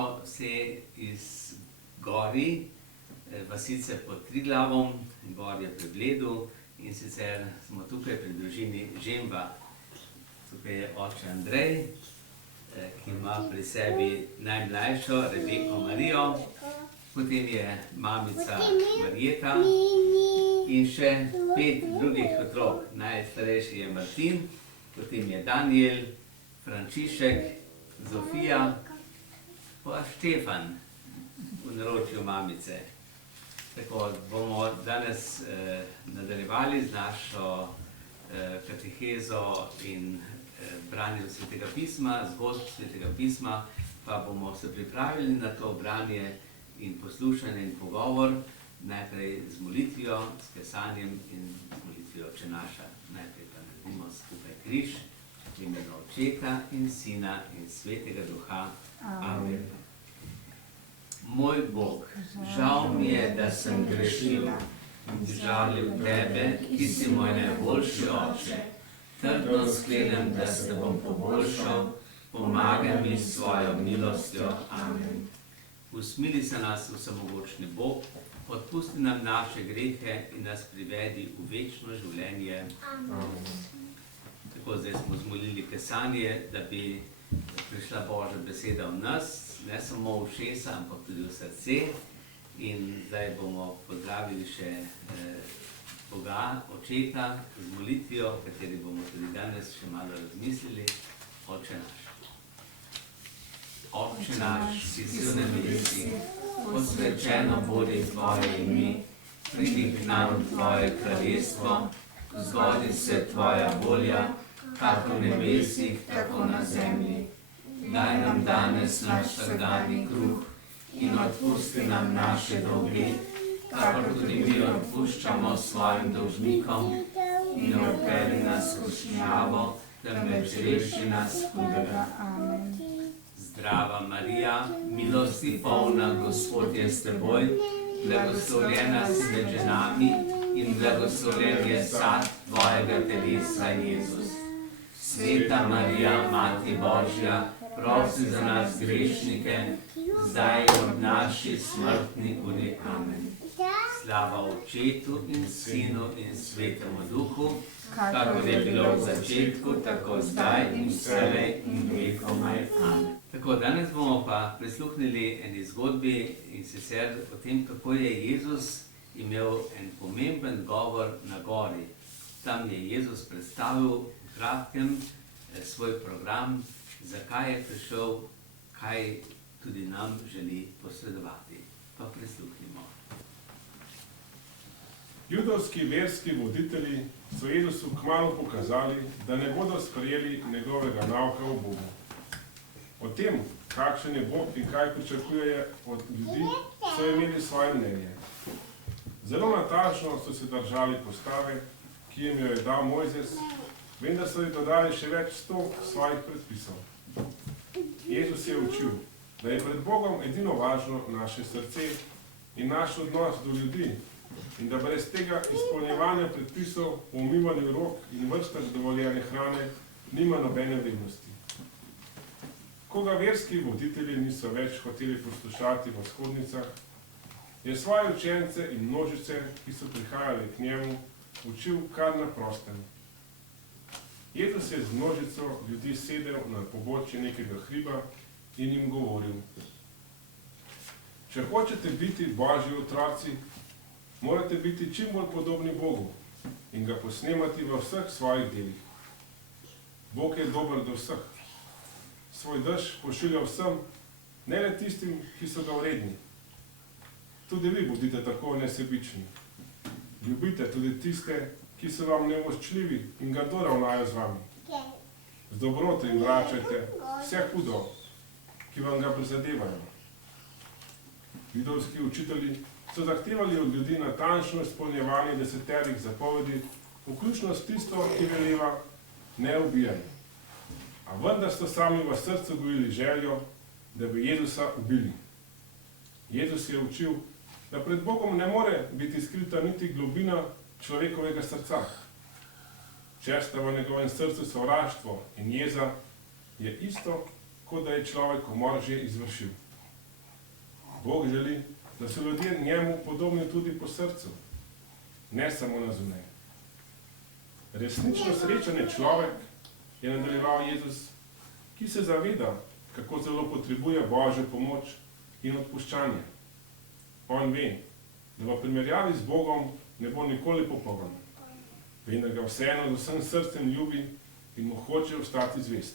smo se iz gori, vasice pod Triglavom, gor je pri Bledu, in sicer smo tukaj pri družini Žemba. Tukaj je oče Andrej, ki ima pri sebi najmlajšo Rebeko Marijo, potem je mamica Marjeta in še 5 drugih otrok. Najstarejši je Martin, potem je Daniel, Frančišek, Zofija, pa Štefan v naročju mamice. Tako bomo danes nadaljevali z našo katehezo in branjem Svetega pisma, zgodb Svetega pisma, pa bomo se pripravili na to branje in poslušanje in pogovor, najprej z molitvijo, s klesanjem in z molitvijo Oče naša. Najprej pa naredimo skupaj križ, v imenu Očeta in Sina in Svetega Duha. Amen. Moj Bog, žal mi je, da sem grešil in žalil Tebe, ki si moj najboljši Oče. Trdno sklenem, da se bom poboljšal, pomagaj mi s svojo milostjo. Amen. Usmili se nas, vsemogočni Bog, odpusti nam naše grehe in nas privedi v večno življenje. Amen. Tako, zdaj smo zmolili kesanje, da bi prišla Božja beseda v nas, ne samo v ušesa, ampak tudi v srce. In zdaj bomo pozdravili še Boga, Očeta, z molitvijo, v kateri bomo tudi danes še malo razmislili. Oče naš. Oče naš, ki si v nebesih, posvečeno bodi Tvoje ime, pridi k nam Tvoje kraljestvo, zgodi se Tvoja volja, kako v nebesih, tako na zemlji. Daj nam danes naš vsakdanji kruh in odpusti nam naše dolge, kakor tudi mi odpuščamo svojim dolžnikom, in ne vpelji nas v skušnjavo, temveč reši nas hudega. Amen. Zdrava Marija, milosti polna, Gospod je s teboj, blagoslovljena si med ženami in blagoslovljen je sad tvojega telesa, Jezus. Sveta Marija, Mati Božja, prosi za nas grešnike, zdaj in ob naši smrtni uri. Amen. Slava Očetu in Sinu in Svetemu Duhu, kakor je bilo v začetku, tako zdaj in vselej in vekomaj. Amen. Tako, danes bomo pa prisluhnili eni zgodbi, in sicer o tem, kako je Jezus imel en pomemben govor na gori. Tam je Jezus predstavil v kratkem svoj program, zakaj je prišel, kaj tudi nam želi posredovati. Pa prisluhnimo. Judovski verski voditelji so Jezusu kmalu pokazali, da ne bodo sprejeli njegovega nauka o Bogu. O tem, kakšen je Bog in kaj pričakuje od ljudi, so imeli svoje mnenje. Zelo natančno so se držali postave, ki jim jo je dal Mojzes, vendar so ji dodali še več 100 svojih predpisov. Jezus je učil, da je pred Bogom edino važno naše srce in naš odnos do ljudi, in da brez tega izpolnjevanja predpisov o umivanju rok in vrstah dovoljene hrane nima nobene vrednosti. Ko ga verski voditelji niso več hoteli poslušati v shodnicah, je svoje učence in množice, ki so prihajali k njemu, učil kar na prostem. Jezus je z množico ljudi sedel na pobočje nekega hriba in jim govoril: Če hočete biti Božji otroci, morate biti čim bolj podobni Bogu in ga posnemati v vseh svojih delih. Bog je dober do vseh. Svoj dež pošilja vsem, ne le tistim, ki so ga vredni. Tudi vi bodite tako nesebični. Ljubite tudi tiste, ki so vam nevoščljivi in grdo ravnajo z vami. Z dobroto jim vračajte vse hudo, ki vam ga prizadevajo. Judovski učitelji so zahtevali od ljudi natančno izpolnjevanje 10 zapovedi, vključno s tisto, ki veleva: ne ubijaj. A vendar so sami v srcu gojili željo, da bi Jezusa ubili. Jezus je učil, da pred Bogom ne more biti skrita niti globina človekovega srca. Če sta v njegovem srcu sovraštvo in jeza, je isto, kot da je človek umor že izvršil. Bog želi, da so ljudje njemu podobni tudi po srcu, ne samo na zunaj. Resnično srečen je človek, je nadaljeval Jezus, ki se zaveda, kako zelo potrebuje Božjo pomoč in odpuščanje. On ve, da v primerjavi z Bogom ne bo nikoli popoln, vendar ga vseeno z vsem srcem ljubi in mu hoče ostati zvest.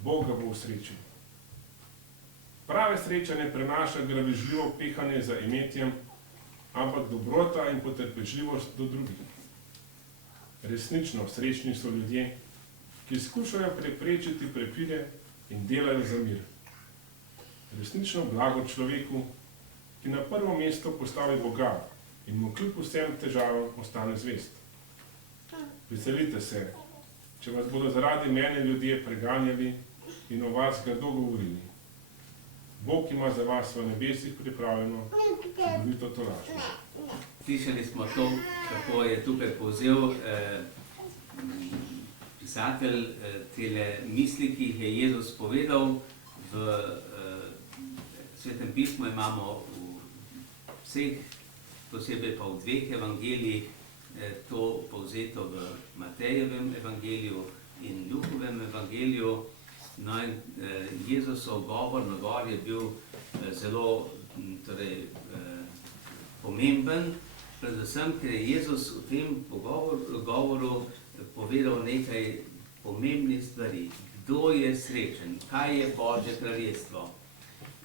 Bog ga bo usrečil. Prave sreče ne prenaša grabežljivo pehanje za imetjem, ampak dobrota in potrpežljivost do drugih. Resnično srečni so ljudje, ki skušajo preprečiti prepire in delajo za mir. Resnično blago človeku, ki na prvo mesto postavi Boga in mu kljub vsem težavam ostane zvest. Veselite se, če vas bodo zaradi mene ljudje preganjali in o vas grdo govorili. Bog ima za vas v nebesih pripravljeno čudovito tolažbo. Slišali smo to, kako je tukaj povzel pisatelj tele misli, ki jih je Jezus povedal. V Svetem pismu imamo v vseh, posebej pa v dveh evangelijih, to povzeto v Matejevem evangeliju in Lukovem evangeliju. No in Jezusov govor na gor je bil zelo pomemben, predvsem, ker je Jezus v tem govoru povedal nekaj pomembnih stvari. Kdo je srečen, kaj je Božje kraljestvo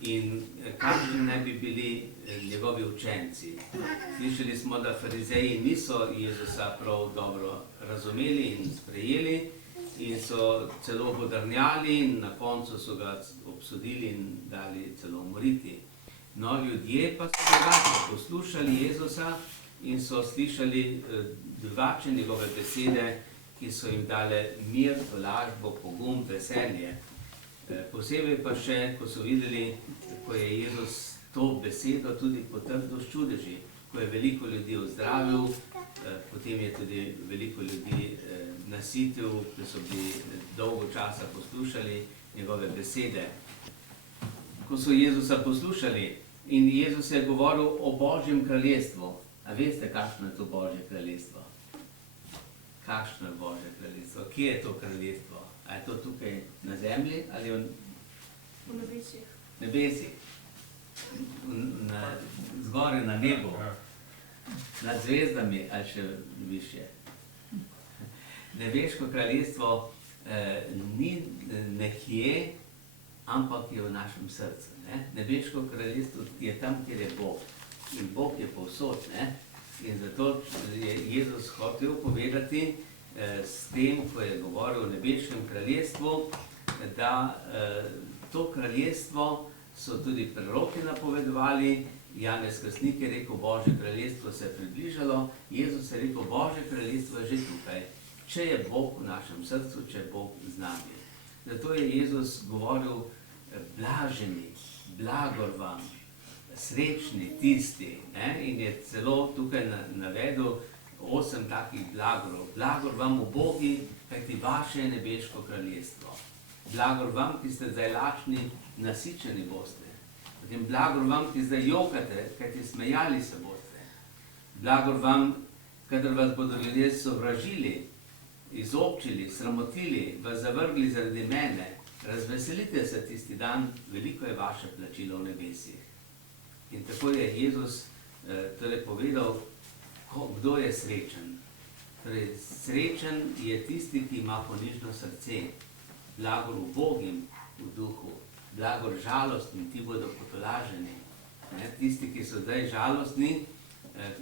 in kakšni naj bi bili njegovi učenci. Slišali smo, da farizeji niso Jezusa prav dobro razumeli in sprejeli in so celo godrnjali in na koncu so ga obsodili in dali celo umoriti. No, ljudje pa so drugače poslušali Jezusa in so slišali drugače njegove besede, ki so jim dale mir, tolažbo, pogum, veselje. Posebej pa še, ko so videli, ko je Jezus to besedo tudi potrdil s čudeži, ko je veliko ljudi ozdravil, potem je tudi veliko ljudi nasitil, ki so bili dolgo časa poslušali njegove besede. Ko so Jezusa poslušali in Jezus je govoril o Božjem kraljestvu. A veste, kakšno je to Božje kraljestvo? Kakšno je Božje kraljestvo? Kje je to kraljestvo? A je to tukaj na zemlji ali v nebesih? Nebesih. Zgore na nebu. Nad zvezdami ali še više. Nebeško kraljestvo ni nekje, ampak je v našem srcu. Nebeško kraljestvo je tam, kjer je Bog. In Bog je povsod. In zato je Jezus hotel povedati s tem, ko je govoril o nebeškem kraljestvu, da to kraljestvo so tudi proroki napovedovali. Janez Krstnik je rekel, Božje kraljestvo se je približalo, Jezus je rekel, Božje kraljestvo je že tukaj, če je Bog v našem srcu, če je Bog z nami. Zato je Jezus govoril, blaženi, blagor vam, srečni tisti, in je celo tukaj navedel 8 takih blagorov. Blagor vam v Bogi, kajti vaše je nebeško kraljestvo. Blagor vam, ki ste zdaj lačni, nasičeni boste. Potem blagor vam, ki zdaj jokate, kajti smejali se boste. Blagor vam, kadar vas bodo ljudje sovražili, izobčili, sramotili, vas zavrgli zaradi mene. Razveselite se tisti dan, veliko je vaše plačilo v nebesih. In tako je Jezus povedal, kdo je srečen. Srečen je tisti, ki ima ponižno srce, blagor ubogim v duhu, blagor žalostnim, ti bodo potolaženi. Tisti, ki so zdaj žalostni,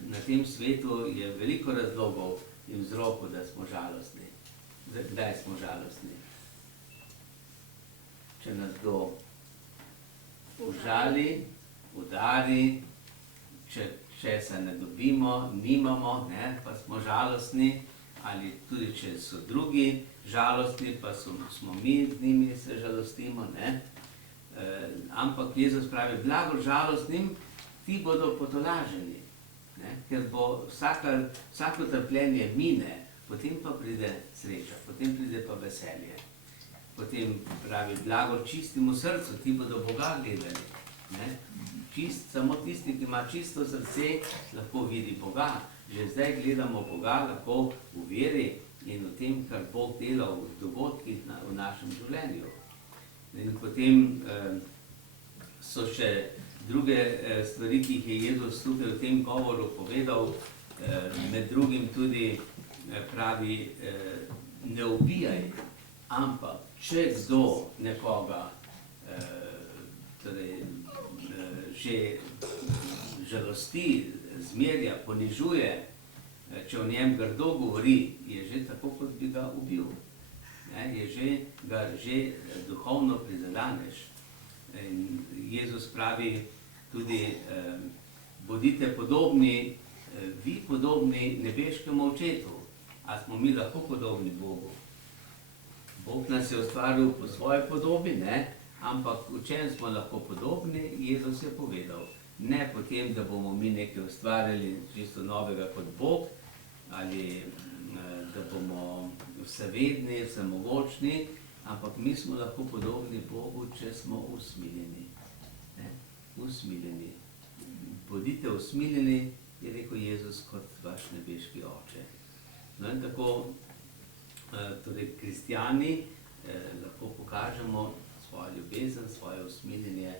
na tem svetu je veliko razlogov in vzrokov, da smo žalostni. Kdaj smo žalostni? Če nas kdo užali, udari, če se ne dobimo, nimamo, pa smo žalostni, ali tudi če so drugi žalostni, pa smo mi z njimi se žalostimo. Ampak Jezus pravi, blagor žalostnim, ti bodo potolaženi, ker bo vsako trpljenje mine, potem pa pride sreča, potem pride pa veselje. Potem pravi, blagor čistemu srcu, ti bodo Boga gledali. samo tisti, ki ima čisto srce, lahko vidi Boga. Že zdaj gledamo Boga lahko v veri in v tem, kar Bog dela v dogodkih v našem življenju. In potem so še druge stvari, ki jih je Jezus tukaj v tem govoru povedal, med drugim tudi pravi, ne ubijaj, ampak če kdo nekoga torej, že žalosti, zmerja, ponižuje, če o njem grdo govori, je že tako, kot bi ga ubil. Je že, ga že duhovno prizadaneš. In Jezus pravi tudi, bodite podobni, vi podobni nebeškemu očetu. A smo mi lahko podobni Bogu? Bog nas je ustvaril po svoji podobi, ne? Ampak v čem smo lahko podobni, Jezus je povedal. Ne potem, da bomo mi nekaj ustvarjali čisto novega kot Bog, ali da bomo vsevedni, vsemogočni, ampak mi smo lahko podobni Bogu, če smo usmiljeni. Usmiljeni. Bodite usmiljeni, je rekel Jezus, kot vaš nebeški oče. No in tako, torej kristjani lahko pokažemo svojo ljubezen, svoje usmiljenje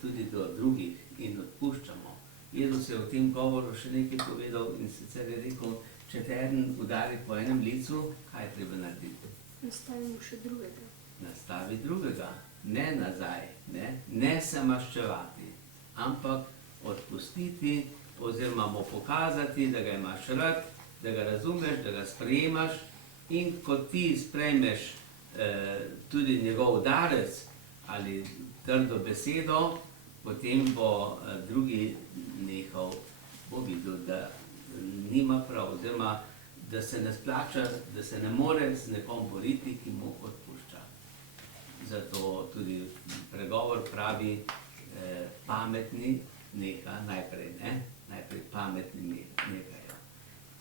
tudi do drugih in odpuščamo. Jezus je v tem govoru še nekaj povedal in sicer je rekel, če te eden udari po enem licu, kaj je treba narediti? Nastavimo še drugega. Nastavi drugega, ne nazaj, ne se maščevati, ampak odpustiti oziroma mu pokazati, da ga imaš rad, da ga razumeš, da ga sprejemaš in ko ti sprejmeš tudi njegov udarec ali trdo besedo, potem bo drugi nehal, bo videl, da nima prav, oziroma da se ne splača, da se ne more z nekom boriti, ki mu odpušča. Zato tudi pregovor pravi, pametni neha najprej, najprej pametni nehajo.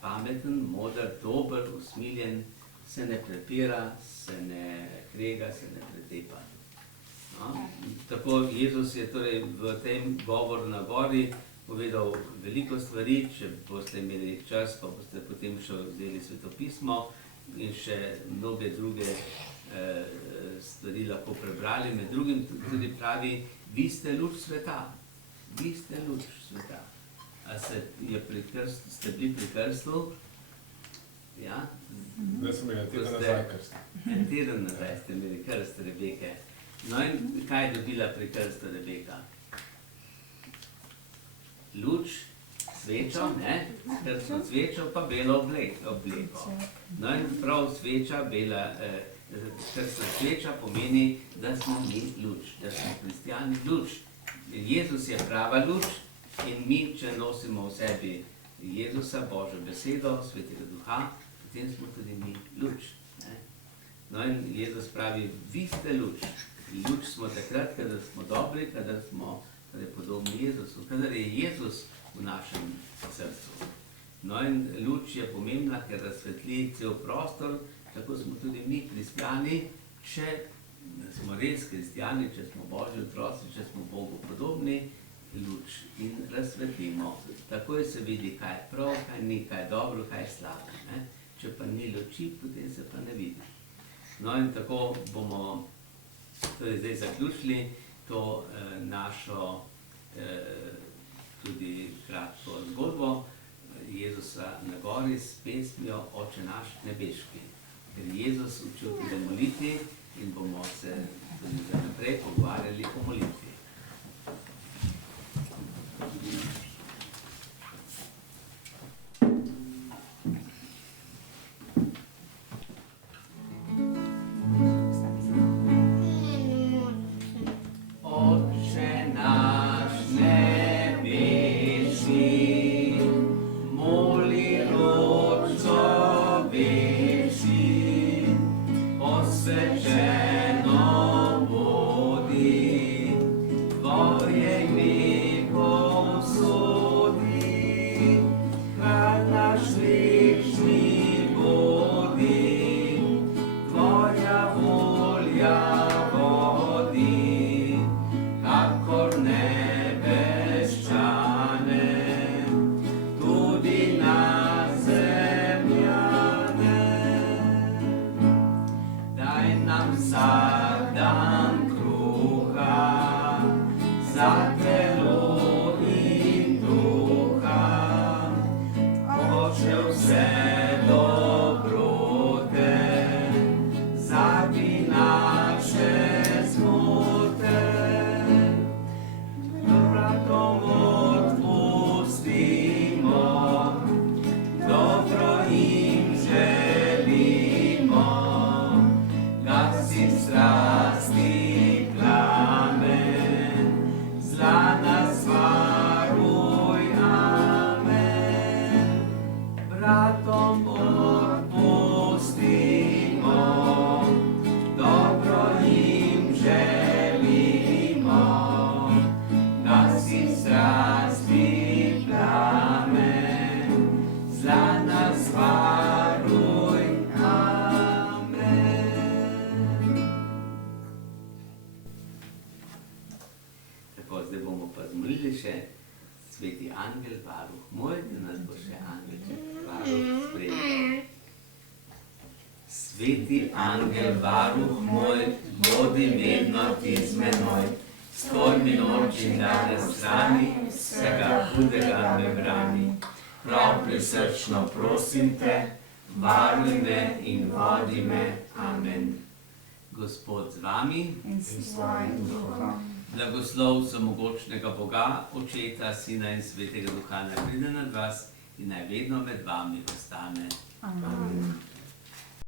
Pameten, moder, dober, usmiljen, se ne prepira, se ne krega, se ne pretepa. No? Tako Jezus je torej v tem govoru na gori povedal veliko stvari, če boste imeli čas, pa boste potem še vzeli svetopismo in še mnoge druge stvari lahko prebrali. Med drugim tudi pravi, vi ste luč sveta. Vi ste luč sveta. A ste bili pri krstu? Ja? Zdaj smo imeli teden nazaj krst. En teden nazaj ste imeli krst Rebeke. No in kaj je dobila pri krstu Rebeka? Luč, svečo, krstno svečo, pa belo obleko. No in prav sveča, bela krstna sveča pomeni, da smo mi luč, da smo kristjani luč. Jezus je prava luč in mi, če nosimo v sebi Jezusa, Božjo besedo, Svetega Duha, potem smo tudi mi luč. No in Jezus pravi, vi ste luč. Luč smo takrat, kadar smo dobri, kadar smo podobni Jezusu, kadar je Jezus v našem srcu. No in luč je pomembna, ker razsvetli cel prostor, tako smo tudi mi kristjani, če smo res kristjani, če smo Božji otroci, če smo Bogu podobni, luč in razsvetlimo. Takoj se vidi, kaj je prav, kaj ni, kaj je dobro, kaj je slabo. Če pa ni luči, potem se pa ne vidi. No in tako bomo zdaj zaključili to našo tudi kratko zgodbo Jezusa na gori s pesmijo Oče naš nebeški. Ker Jezus učil tudi moliti in bomo se tudi za naprej pogovarjali o molitvi. za telo in duha, počel vse dobrote, zabi naše zmote. Bratom odpustimo, dobro jim želimo, gasi strasti plamen, zla nas varuj, amen. Bratom odpustimo, dobro jim želimo, gasi strasti plamen, zla nas varuj, amen. Tako, zdaj bomo pa zmolili še sveti angel, varuh moj, da nas bo še angelček varuh spremljal. Sveti angel, varuh moj, bodi vedno ti z menoj, stoj mi noč in dan na strani, vsega hudega me brani. Prav prisrčno prosim te, varuj me in vodi me, amen. Gospod z vami, in s svojim duhom. blagoslov vsemogočnega Boga, Očeta, Sina in Svetega Duha naj pride nad vas in naj vedno med vami ostane.